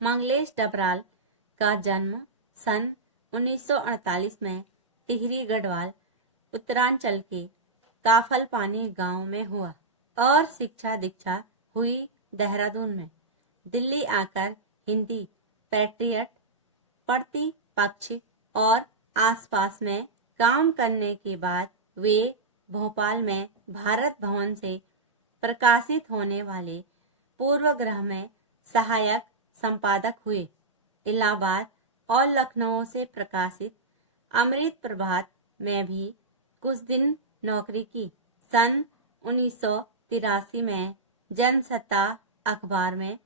मंगलेश डबराल का जन्म सन 1948 में टिहरी गढ़वाल उत्तरांचल के काफलपानी गांव में हुआ और शिक्षा दीक्षा हुई देहरादून में। दिल्ली आकर हिंदी पैट्रियट प्रतिपक्ष और आसपास में काम करने के बाद वे भोपाल में भारत भवन से प्रकाशित होने वाले पूर्वग्रह में सहायक संपादक हुए। इलाहाबाद और लखनऊ से प्रकाशित अमृत प्रभात में भी कुछ दिन नौकरी की। सन 1983 में जनसत्ता अखबार में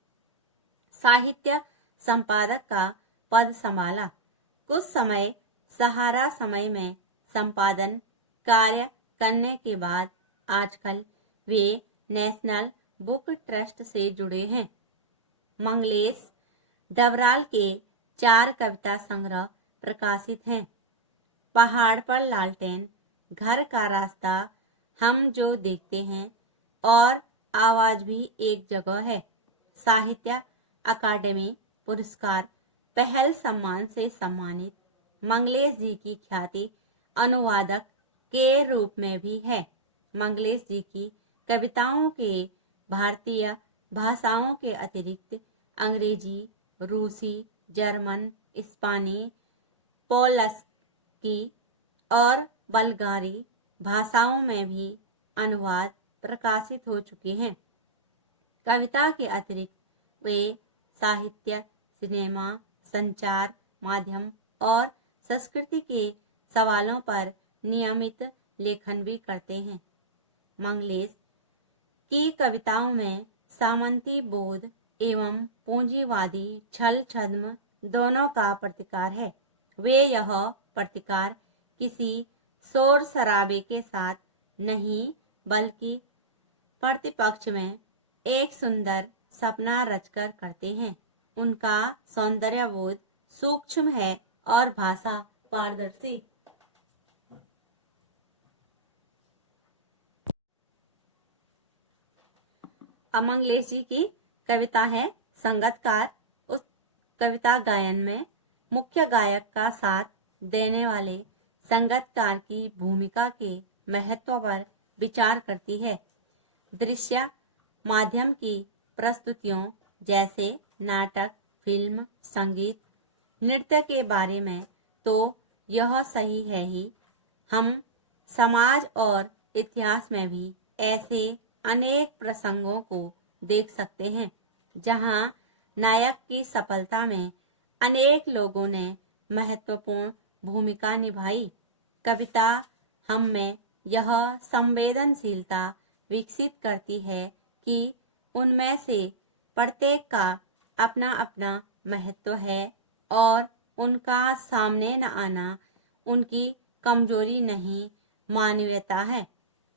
साहित्य संपादक का पद संभाला। कुछ समय सहारा समय में संपादन कार्य करने के बाद आजकल वे नेशनल बुक ट्रस्ट से जुड़े हैं। मंगलेश डबराल के 4 कविता संग्रह प्रकाशित हैं। पहाड़ पर लालटेन, घर का रास्ता, हम जो देखते हैं और आवाज भी एक जगह है। साहित्य अकादमी पुरस्कार पहल सम्मान से सम्मानित मंगलेश जी की ख्याति अनुवादक के रूप में भी है। मंगलेश जी की कविताओं के भारतीय भाषाओं के अतिरिक्त अंग्रेजी, रूसी, जर्मन, स्पेनी, पोलस्की और बल्गारी भाषाओं में भी अनुवाद प्रकाशित हो चुके हैं। कविता के अतिरिक्त वे साहित्य, सिनेमा, संचार माध्यम और संस्कृति के सवालों पर नियमित लेखन भी करते हैं। मंगलेश की कविताओं में सामंती बोध एवं पूंजीवादी छल छद्म दोनों का प्रतिकार है। वे यह प्रतिकार किसी शोर शराबे के साथ नहीं बल्कि प्रतिपक्ष में एक सुंदर सपना रचकर करते हैं। उनका सौंदर्य बोध सूक्ष्म है और भाषा पारदर्शी। मंगलेश जी की कविता है संगतकार। उस कविता गायन में मुख्य गायक का साथ देने वाले संगतकार की भूमिका के महत्व पर विचार करती है। दृश्य माध्यम की प्रस्तुतियों जैसे नाटक, फिल्म, संगीत, नृत्य के बारे में तो यह सही है ही, हम समाज और इतिहास में भी ऐसे अनेक प्रसंगों को देख सकते हैं जहां नायक की सफलता में अनेक लोगों ने महत्वपूर्ण भूमिका निभाई। कविता हम में यह संवेदनशीलता विकसित करती है कि उनमें से प्रत्येक का अपना अपना महत्व है और उनका सामने न आना उनकी कमजोरी नहीं, मानवीयता है।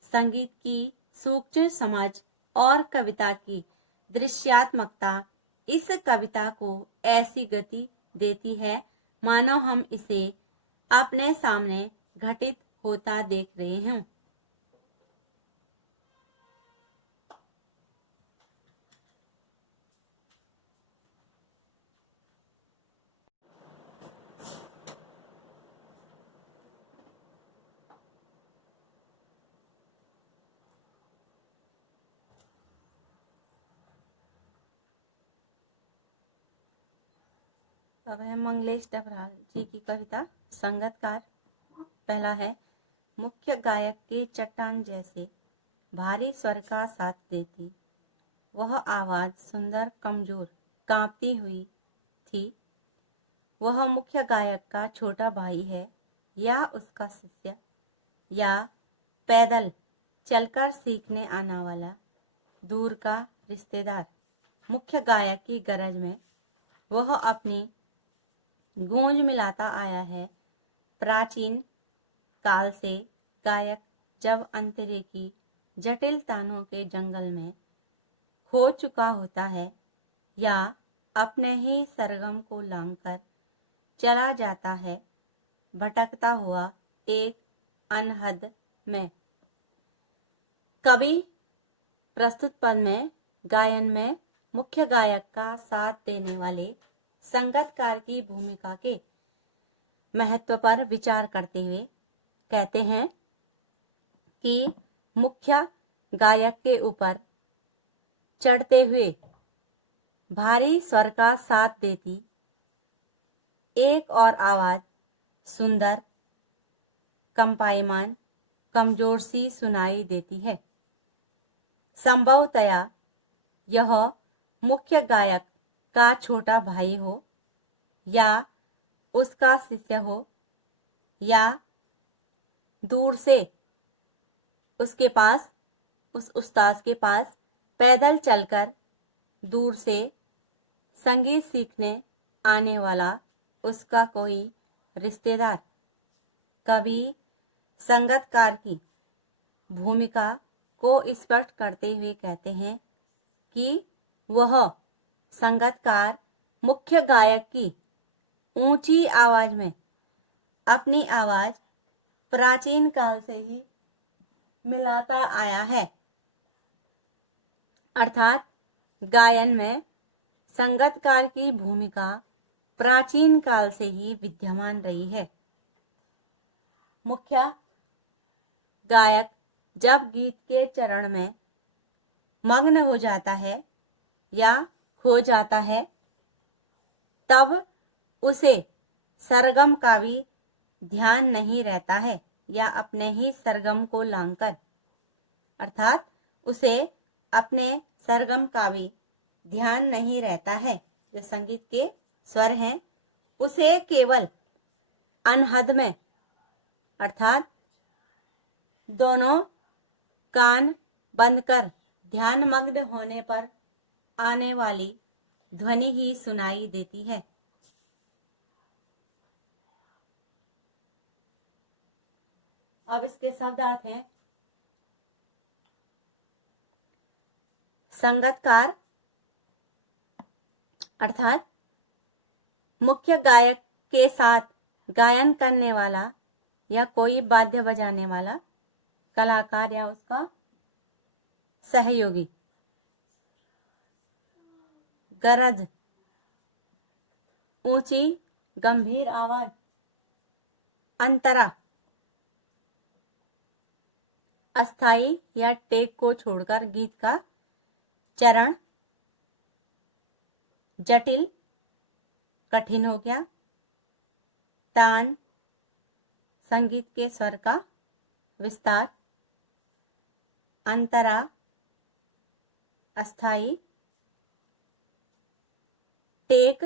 संगीत की सूक्ष्म समझ और कविता की दृश्यात्मकता इस कविता को ऐसी गति देती है मानो हम इसे अपने सामने घटित होता देख रहे हैं। अब है मंगलेश डबराल जी की कविता संगतकार। पहला है, मुख्य गायक के चट्टान जैसे भारी स्वर का साथ देती वह आवाज सुंदर कमजोर कांपती हुई थी। वह मुख्य गायक का छोटा भाई है या उसका शिष्य या पैदल चलकर सीखने आने वाला दूर का रिश्तेदार। मुख्य गायक की गरज में वह अपनी गूंज मिलाता आया है। प्राचीन काल से गायक जब अंतरे की जटिल तानों के जंगल में खो चुका होता है या अपने ही सरगम को लांघकर चला जाता है, भटकता हुआ एक अनहद में। कवि प्रस्तुत पद में गायन में मुख्य गायक का साथ देने वाले संगीतकार की भूमिका के महत्व पर विचार करते हुए कहते हैं कि मुख्य गायक के ऊपर चढ़ते हुए भारी स्वर का साथ देती एक और आवाज सुंदर, कंपायमान, कमजोर सी सुनाई देती है। संभवतया यह मुख्य गायक का छोटा भाई हो या उसका शिष्य हो या दूर से उसके पास, उस उस्ताद के पास पैदल चलकर दूर से संगीत सीखने आने वाला उसका कोई रिश्तेदार। कवि संगीतकार की भूमिका को स्पष्ट करते हुए कहते हैं कि वह संगीतकार मुख्य गायक की ऊंची आवाज में अपनी आवाज प्राचीन काल से ही मिलाता आया है। अर्थात गायन में संगीतकार की भूमिका प्राचीन काल से ही विद्यमान रही है। मुख्य गायक जब गीत के चरण में मग्न हो जाता है या खो जाता है, तब उसे सरगम का भी ध्यान नहीं रहता है या अपने ही सरगम को लांघकर, अर्थात उसे अपने सरगम का भी ध्यान नहीं रहता है। जो संगीत के स्वर हैं उसे केवल अनहद में, अर्थात दोनों कान बंद कर ध्यान मग्न होने पर आने वाली ध्वनि ही सुनाई देती है। अब इसके शब्दार्थ हैं। संगीतकार अर्थात मुख्य गायक के साथ गायन करने वाला या कोई वाद्य बजाने वाला कलाकार या उसका सहयोगी। गरज, ऊंची गंभीर आवाज। अंतरा, अस्थाई या टेक को छोड़कर गीत का चरण जटिल, कठिन हो गया। तान, संगीत के स्वर का विस्तार। अंतरा, अस्थाई। टेक,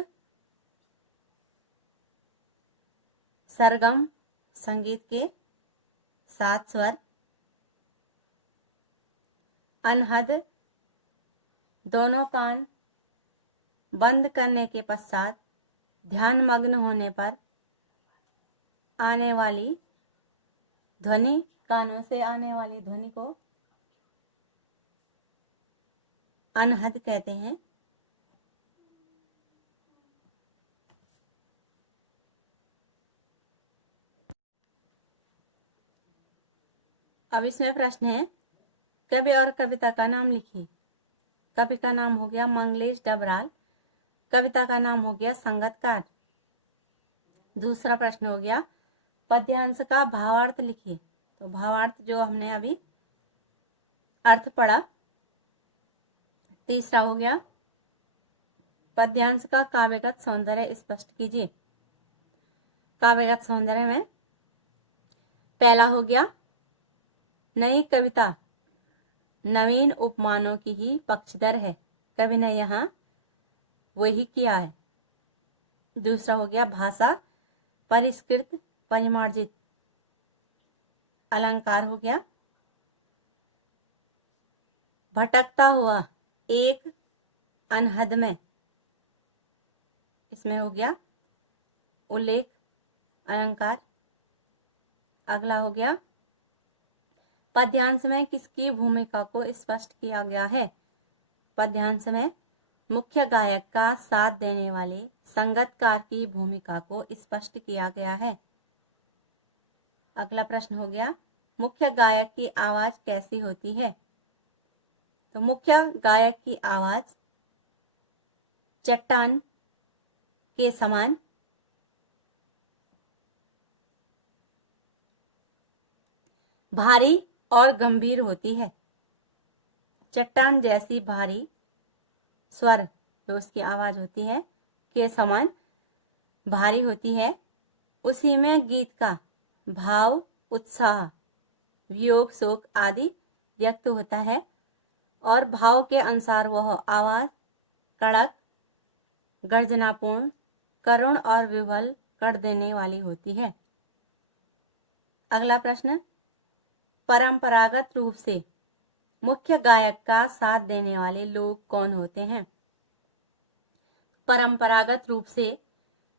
सरगम, संगीत के 7 स्वर। अनहद, दोनों कान बंद करने के पश्चात ध्यान मग्न होने पर आने वाली ध्वनि, कानों से आने वाली ध्वनि को अनहद कहते हैं। अब इसमें प्रश्न है, कवि और कविता का नाम लिखिए। कवि का नाम हो गया मंगलेश डबराल, कविता का नाम हो गया संगीतकार। दूसरा प्रश्न हो गया पद्यांश का भावार्थ लिखिए। तो भावार्थ जो हमने अभी अर्थ पढ़ा। तीसरा हो गया पद्यांश का काव्यगत सौंदर्य स्पष्ट कीजिए। काव्यगत सौंदर्य में पहला हो गया नई कविता नवीन उपमानों की ही पक्षधर है, कवि ने यहाँ वही किया है। दूसरा हो गया भाषा परिष्कृत परिमार्जित, अलंकार हो गया। भटकता हुआ एक अनहद में, इसमें हो गया उल्लेख, अलंकार। अगला हो गया पद्यांश में किसकी भूमिका को स्पष्ट किया गया है। पद्यांश में मुख्य गायक का साथ देने वाले संगीतकार की भूमिका को स्पष्ट किया गया है। अगला प्रश्न हो गया मुख्य गायक की आवाज कैसी होती है। तो मुख्य गायक की आवाज चट्टान के समान भारी और गंभीर होती है। चट्टान जैसी भारी स्वर जो उसकी आवाज होती है के समान भारी होती है, उसी में गीत का भाव, उत्साह, वियोग, शोक आदि व्यक्त होता है और भाव के अनुसार वह आवाज कड़क, गर्जनापूर्ण, करुण और विह्वल कर देने वाली होती है। अगला प्रश्न, परंपरागत रूप से मुख्य गायक का साथ देने वाले लोग कौन होते हैं? परंपरागत रूप से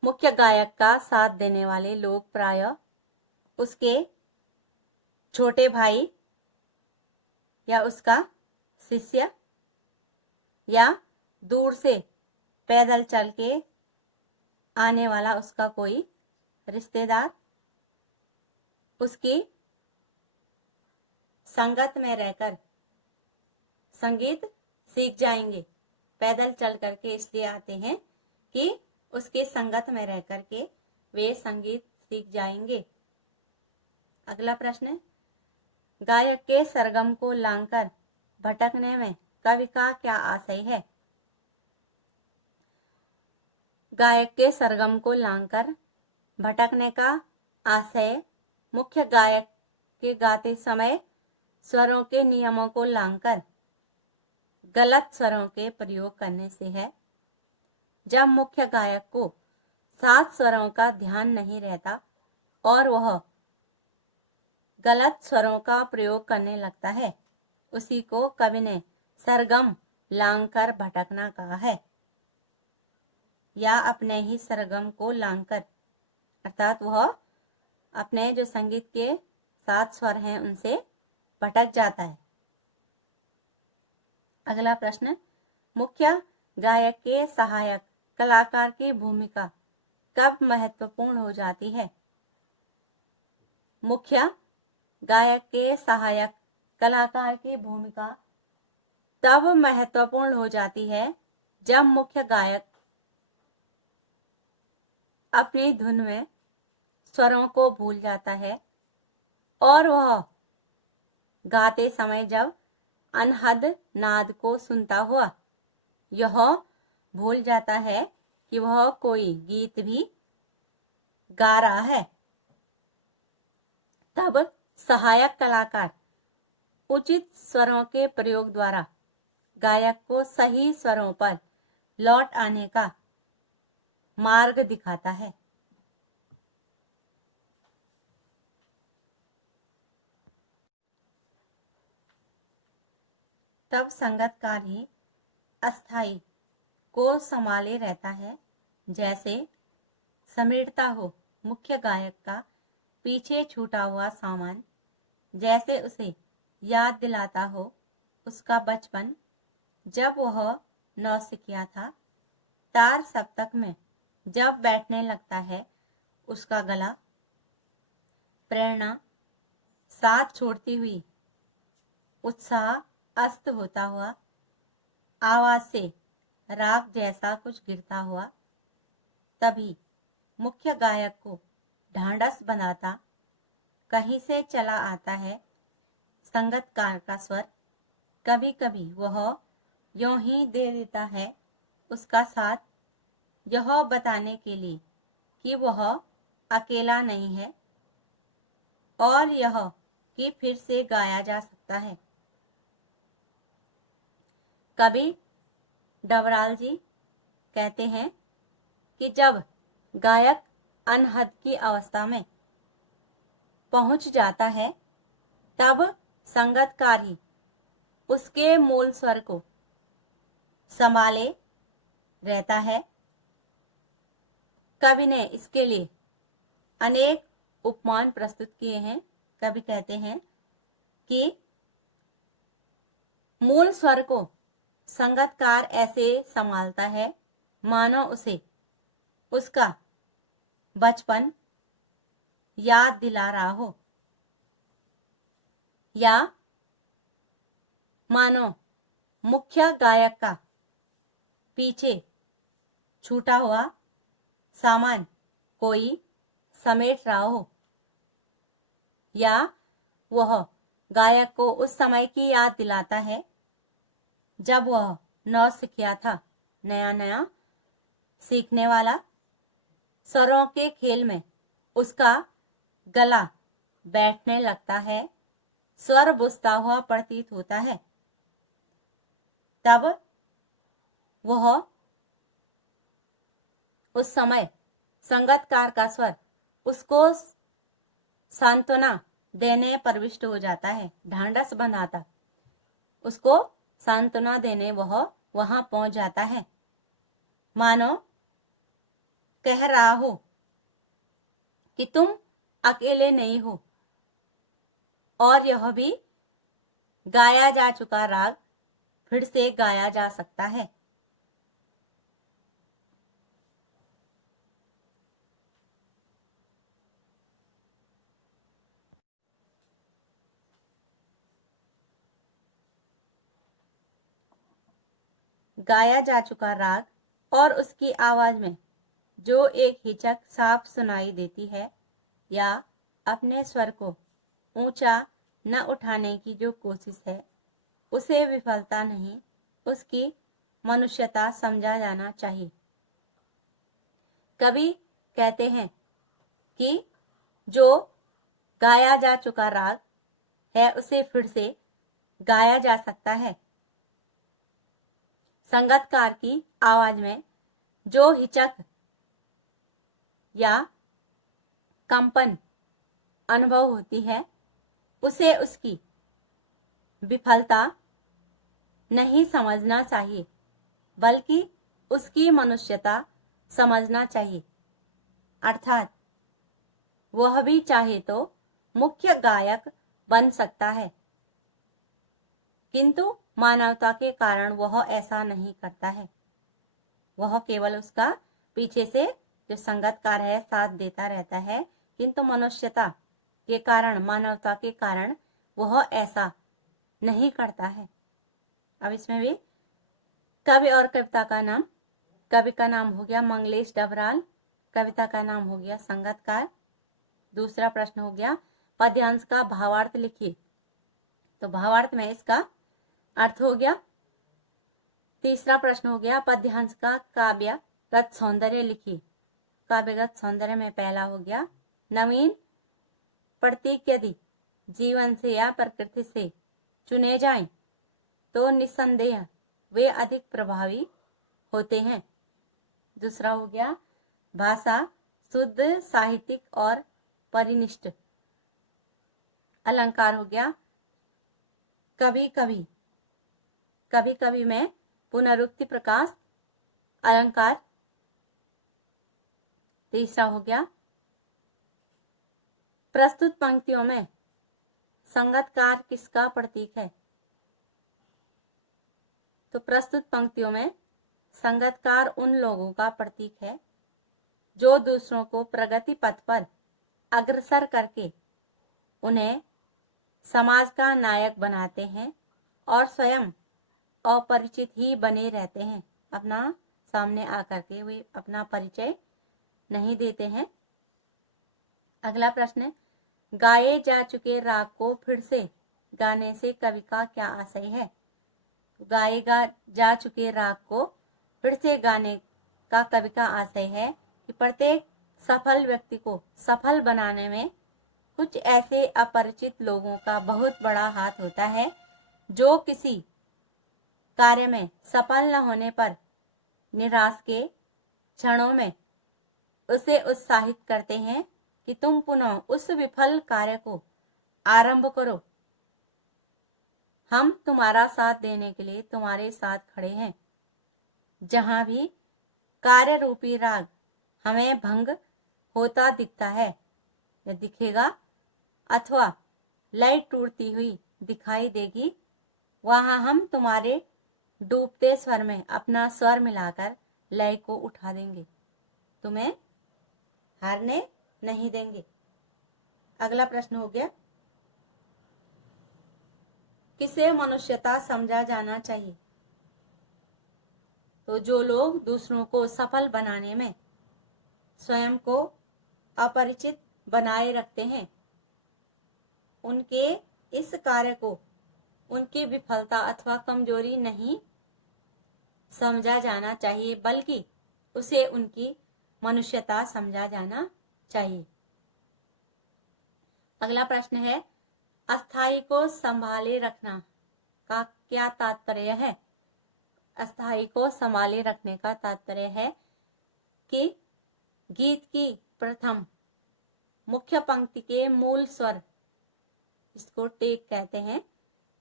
मुख्य गायक का साथ देने वाले लोग प्रायः उसके छोटे भाई या उसका शिष्य या दूर से पैदल चल के आने वाला उसका कोई रिश्तेदार उसकी संगत में रहकर संगीत सीख जाएंगे। पैदल चल करके इसलिए आते हैं कि उसके संगत में रह करके वे संगीत सीख जाएंगे। अगला प्रश्न, गायक के सरगम को लांघकर भटकने में कवि का क्या आशय है? गायक के सरगम को लांघकर भटकने का आशय मुख्य गायक के गाते समय स्वरों के नियमों को लांघकर गलत स्वरों के प्रयोग करने से है। जब मुख्य गायक को 7 स्वरों का ध्यान नहीं रहता और वह गलत स्वरों का प्रयोग करने लगता है, उसी को कवि ने सरगम लांघकर भटकना कहा है, या अपने ही सरगम को लांघकर, अर्थात वह अपने जो संगीत के 7 स्वर हैं उनसे भटक जाता है। अगला प्रश्न, मुख्य गायक के सहायक कलाकार की भूमिका कब महत्वपूर्ण हो जाती है? मुख्य गायक के सहायक कलाकार की भूमिका तब महत्वपूर्ण हो जाती है जब मुख्य गायक अपनी धुन में स्वरों को भूल जाता है और वह गाते समय जब अनहद नाद को सुनता हुआ यह भूल जाता है कि वह कोई गीत भी गा रहा है। तब सहायक कलाकार उचित स्वरों के प्रयोग द्वारा गायक को सही स्वरों पर लौट आने का मार्ग दिखाता है। तब संगतकार ही अस्थाई को संभाले रहता है, जैसे समेटता हो मुख्य गायक का पीछे छूटा हुआ सामान, जैसे उसे याद दिलाता हो उसका बचपन जब वह नौसिखिया था। तार सप्तक में जब बैठने लगता है उसका गला, प्रेरणा साथ छोड़ती हुई उत्साह अस्त होता हुआ, आवाज से राग जैसा कुछ गिरता हुआ, तभी मुख्य गायक को ढांढस बनाता कहीं से चला आता है संगतकार का स्वर। कभी कभी वह यूं ही दे देता है उसका साथ, यह बताने के लिए कि वह अकेला नहीं है और यह कि फिर से गाया जा सकता है। कवि डबराल जी कहते हैं कि जब गायक अनहद की अवस्था में पहुंच जाता है तब संगतकार ही उसके मूल स्वर को संभाले रहता है। कवि ने इसके लिए अनेक उपमान प्रस्तुत किए हैं। कवि कहते हैं कि मूल स्वर को संगतकार ऐसे संभालता है मानो उसे उसका बचपन याद दिला रहा हो, या मानो मुख्य गायक का पीछे छूटा हुआ सामान कोई समेट रहा हो, या वह गायक को उस समय की याद दिलाता है जब वह नौसिखिया था। नया नया सीखने वाला स्वरों के खेल में उसका गला बैठने लगता है, स्वर बुझता हुआ प्रतीत होता है। तब वह उस समय संगतकार का स्वर उसको सांत्वना देने प्रविष्ट हो जाता है, ढांढस बंधाता, उसको सांत्वना देने वह वहां पहुंच जाता है, मानो कह रहा हो कि तुम अकेले नहीं हो। और यह भी गाया जा चुका राग फिर से गाया जा सकता है। गाया जा चुका राग और उसकी आवाज में जो एक हिचक साफ सुनाई देती है, या अपने स्वर को ऊंचा न उठाने की जो कोशिश है, उसे विफलता नहीं, उसकी मनुष्यता समझा जाना चाहिए। कवि कहते हैं कि जो गाया जा चुका राग है उसे फिर से गाया जा सकता है। संगतकार की आवाज में जो हिचक या कंपन अनुभव होती है, उसे उसकी विफलता नहीं समझना चाहिए, बल्कि उसकी मनुष्यता समझना चाहिए। अर्थात वह भी चाहे तो मुख्य गायक बन सकता है, किंतु मानवता के कारण वह ऐसा नहीं करता है। वह केवल उसका पीछे से जो संगतकार है साथ देता रहता है, किंतु मनुष्यता के कारण, मानवता के कारण वह ऐसा नहीं करता है। अब इसमें भी कवि और कविता का नाम, कवि का नाम हो गया मंगलेश डबराल, कविता का नाम हो गया संगतकार। दूसरा प्रश्न हो गया पद्यांश का भावार्थ लिखिए, तो भावार्थ में इसका अर्थ हो गया। तीसरा प्रश्न हो गया पद्यांश का काव्यगत सौंदर्य लिखिए, काव्यगत सौंदर्य में पहला हो गया नवीन प्रतीक यदि जीवन से या प्रकृति से चुने जाएं तो निस्संदेह वे अधिक प्रभावी होते हैं। दूसरा हो गया भाषा शुद्ध, साहित्यिक और परिनिष्ठ। अलंकार हो गया कभी कभी, कभी कभी में पुनरुक्ति प्रकाश अलंकार। तीसरा हो गया प्रस्तुत पंक्तियों में संगतकार किसका प्रतीक है, तो प्रस्तुत पंक्तियों में संगतकार उन लोगों का प्रतीक है जो दूसरों को प्रगति पथ पर अग्रसर करके उन्हें समाज का नायक बनाते हैं और स्वयं अपरिचित ही बने रहते हैं, अपना सामने आकर के वे अपना परिचय नहीं देते हैं। अगला प्रश्न, गाए जा चुके राग को फिर से गाने से कवि का क्या आशय है। गाएगा जा चुके राग को फिर से गाने का कवि का आशय है कि प्रत्येक सफल व्यक्ति को सफल बनाने में कुछ ऐसे अपरिचित लोगों का बहुत बड़ा हाथ होता है जो किसी कार्य में सफल न होने पर निराश के क्षणों में उसे उत्साहित करते हैं कि तुम पुनः उस विफल कार्य को आरंभ करो, हम तुम्हारा साथ देने के लिए तुम्हारे साथ खड़े हैं। जहां भी कार्य रूपी राग हमें भंग होता दिखता है या दिखेगा अथवा लय टूटती हुई दिखाई देगी, वहां हम तुम्हारे डूबते स्वर में अपना स्वर मिलाकर लय को उठा देंगे, तुम्हें हारने नहीं देंगे। अगला प्रश्न हो गया किसे मनुष्यता समझा जाना चाहिए, तो जो लोग दूसरों को सफल बनाने में स्वयं को अपरिचित बनाए रखते हैं। उनके इस कार्य को उनकी विफलता अथवा कमजोरी नहीं समझा जाना चाहिए, बल्कि उसे उनकी मनुष्यता समझा जाना चाहिए। अगला प्रश्न है, अस्थाई को संभाले रखना का क्या तात्पर्य है? अस्थाई को संभाले रखने का तात्पर्य है कि गीत की प्रथम मुख्य पंक्ति के मूल स्वर, इसको टेक कहते हैं,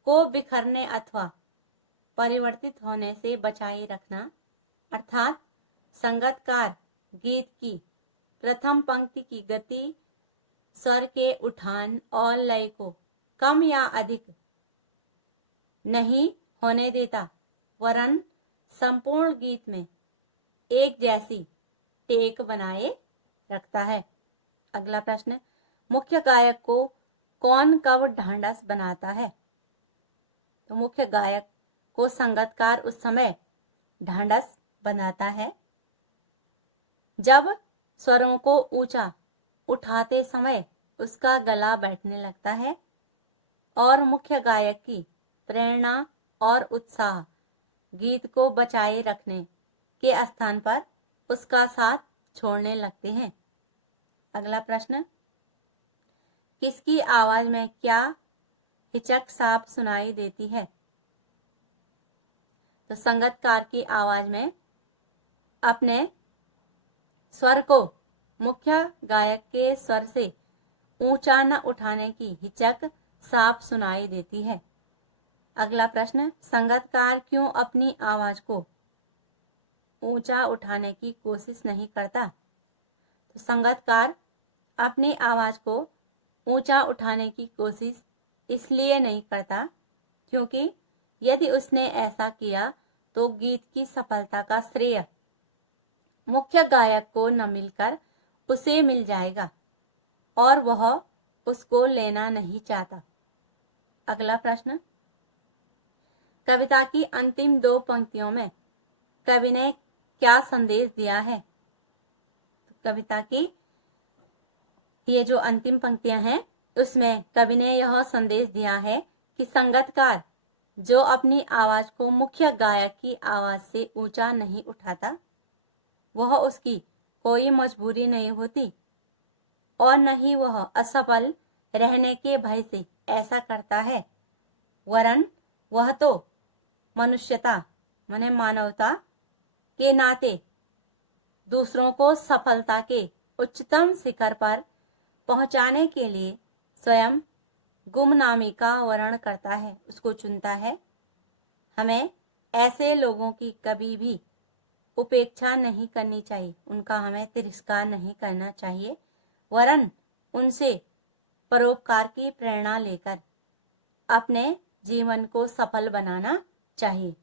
को बिखरने अथवा परिवर्तित होने से बचाए रखना, अर्थात संगतकार गीत की प्रथम पंक्ति की गति, स्वर के उठान और लय को कम या अधिक नहीं होने देता, वरन संपूर्ण गीत में एक जैसी टेक बनाए रखता है। अगला प्रश्न, मुख्य गायक को कौन कब ढांढस बनाता है? तो मुख्य गायक को संगतकार उस समय ढांढस बनाता है जब स्वरों को ऊंचा उठाते समय उसका गला बैठने लगता है और मुख्य गायक की प्रेरणा और उत्साह गीत को बचाए रखने के स्थान पर उसका साथ छोड़ने लगते हैं। अगला प्रश्न, किसकी आवाज में क्या हिचक साफ सुनाई देती है? तो संगतकार की आवाज में अपने स्वर को मुख्य गायक के स्वर से ऊंचा न उठाने की हिचक साफ सुनाई देती है। अगला प्रश्न, संगतकार क्यों अपनी आवाज को ऊंचा उठाने की कोशिश नहीं करता? तो संगतकार अपनी आवाज को ऊंचा उठाने की कोशिश इसलिए नहीं करता क्योंकि यदि उसने ऐसा किया तो गीत की सफलता का श्रेय मुख्य गायक को न मिलकर उसे मिल जाएगा और वह उसको लेना नहीं चाहता। अगला प्रश्न, कविता की अंतिम दो पंक्तियों में कवि ने क्या संदेश दिया है? तो कविता की ये जो अंतिम पंक्तियां हैं उसमें कवि ने यह संदेश दिया है कि संगतकार जो अपनी आवाज को मुख्य गायक की आवाज से ऊंचा नहीं उठाता, वह उसकी कोई मजबूरी नहीं होती और न ही वह असफल रहने के भय से ऐसा करता है, वरन वह तो मनुष्यता माने मानवता के नाते दूसरों को सफलता के उच्चतम शिखर पर पहुंचाने के लिए स्वयं गुमनामी का वर्ण करता है, उसको चुनता है। हमें ऐसे लोगों की कभी भी उपेक्षा नहीं करनी चाहिए, उनका हमें तिरस्कार नहीं करना चाहिए, वरन उनसे परोपकार की प्रेरणा लेकर अपने जीवन को सफल बनाना चाहिए।